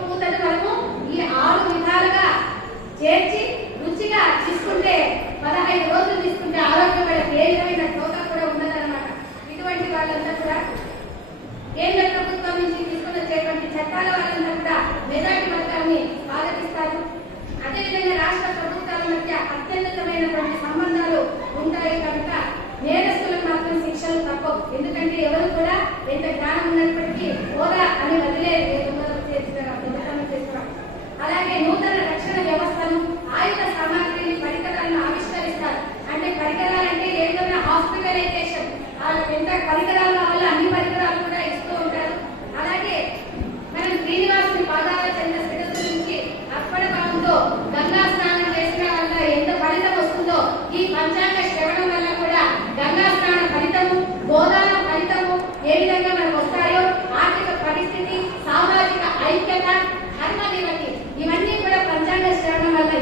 వరకు ఈ ఆరు విధాలుగా చేర్చి రుచిగా తీసుకుంటే పదహైదు రోజులు తీసుకుంటే ఆరోగ్యం ఏ విధమైన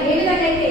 ఏ విధంగా అయితే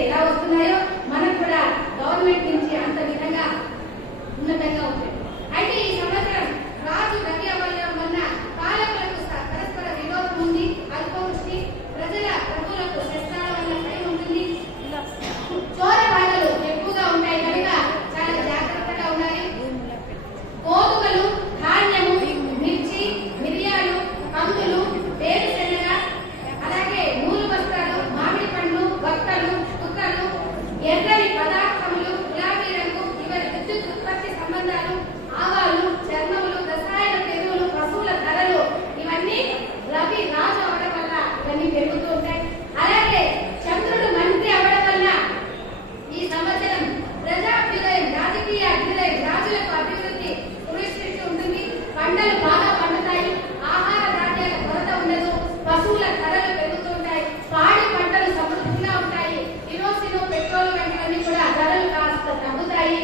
పెట్రోల్ వెంటనే కూడా ధరలు కాస్త తగ్గుతాయి